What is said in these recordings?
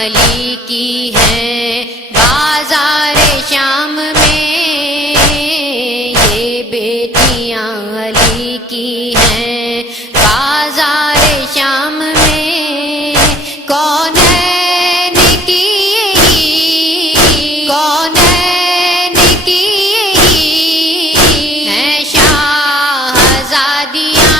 علی کی ہے بازار شام میں، یہ بیٹیاں علی کی ہیں بازار شام میں، کونین کی کونین کی ہیں شاہزادیاں،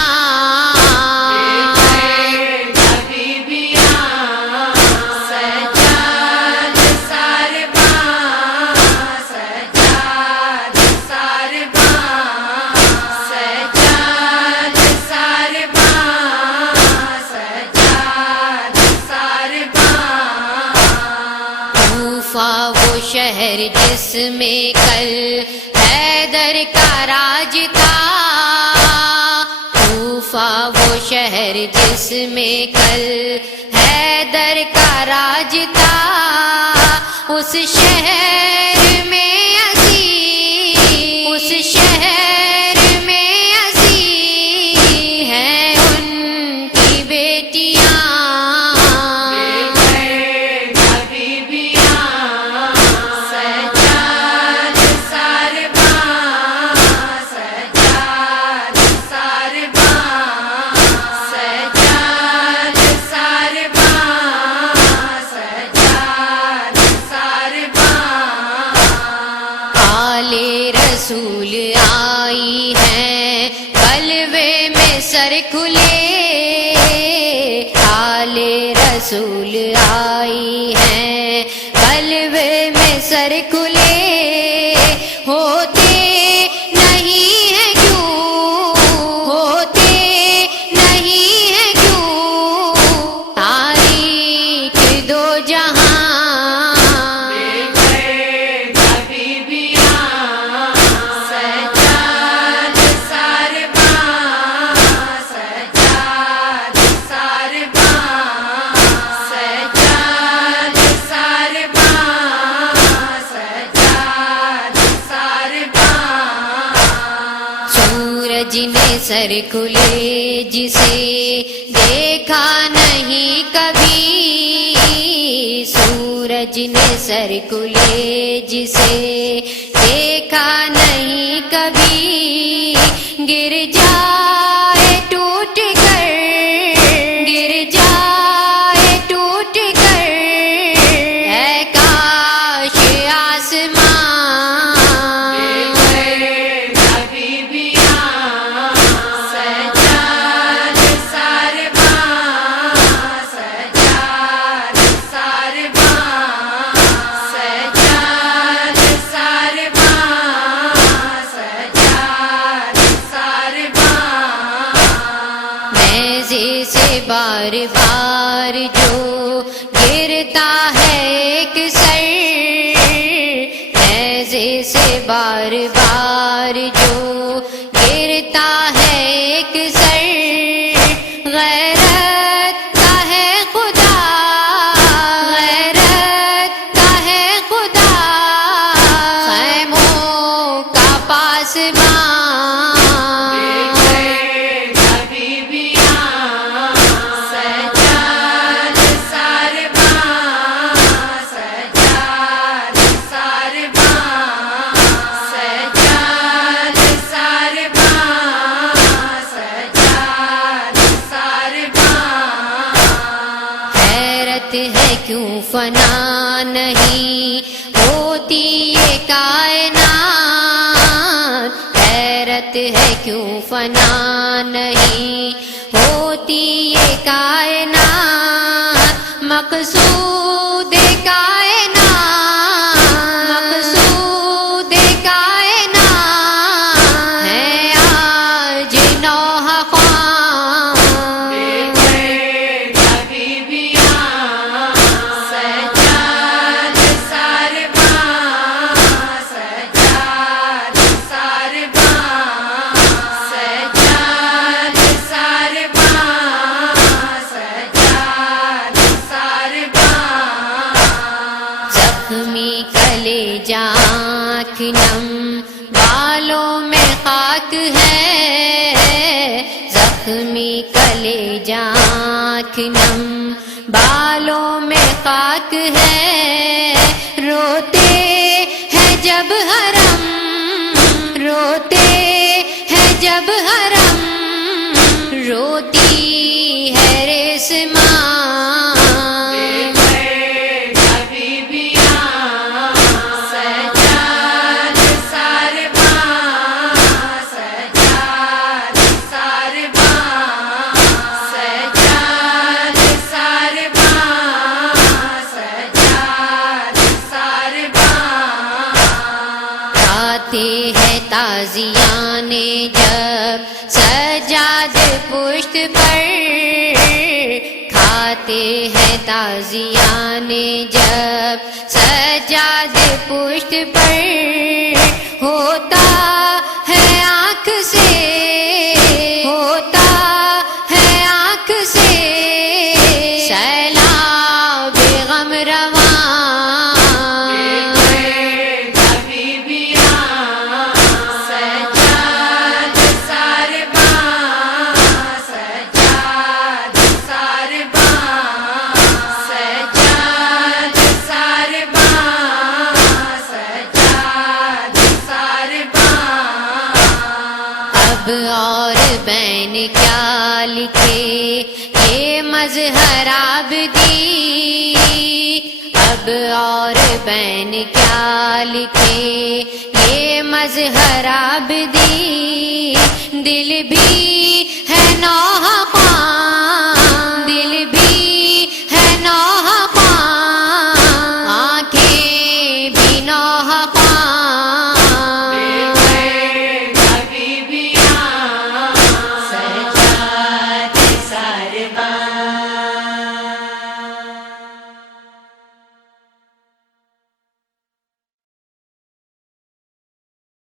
وہ شہر جس میں کل حیدر کا راج تھا، کوفہ وہ شہر جس میں کل حیدر کا راج تھا، اس شہر میں عزیز، اس شہر میں عزیز ہیں ان کی بیٹیاں، رسول آئی ہیں بلوے میں سر کھلے، آل رسول آئی ہیں بلوے میں سر کھلے، ہوتے نہیں ہیں کیوں، ہوتے نہیں ہیں کیوں تاریخ دو جہاں، سورج نے سر کھلے جسے دیکھا نہیں کبھی، سورج نے سر کھلے جسے دیکھا نہیں کبھی، گر جائے ٹوٹ کر، گر جائے ٹوٹ کر، اے کاش آسمان، سے بار بار جو گرتا ہے ایک سر، نیزے سے بار بار جو گرتا ہے ایک سر، غیرت کا ہے خدا، غیرت کا ہے خدا، خیموں کا پاسبان، ہے کیوں فنا نہیں ہوتی یہ کائنات، حیرت کیوں فنا نہیں ہوتی یہ کائنات، مقصود کائنات، مقصود کائنات ہے آج نوح خواں۔ زخمی کلیجہ آنکھ نم بالوں میں خاک ہے، زخمی کلیجہ آنکھ نم بالوں میں خاک ہے، روتے ہیں جب حرم، روتے ہیں جب حرم، روتی ہے رسماں۔ کھاتے ہیں تازیانے جب سجاد پشت پر، کھاتے ہیں تازیانے جب سجاد پشت پر، ہوتا ہے آنکھ سے، ہوتا ہے آنکھ سے سیلاب غم رواں۔ اب اور بین کیا لکھے یہ مظہر آبدی، اب اور بین کیا لکھے یہ مظہر آبدی، دل بھی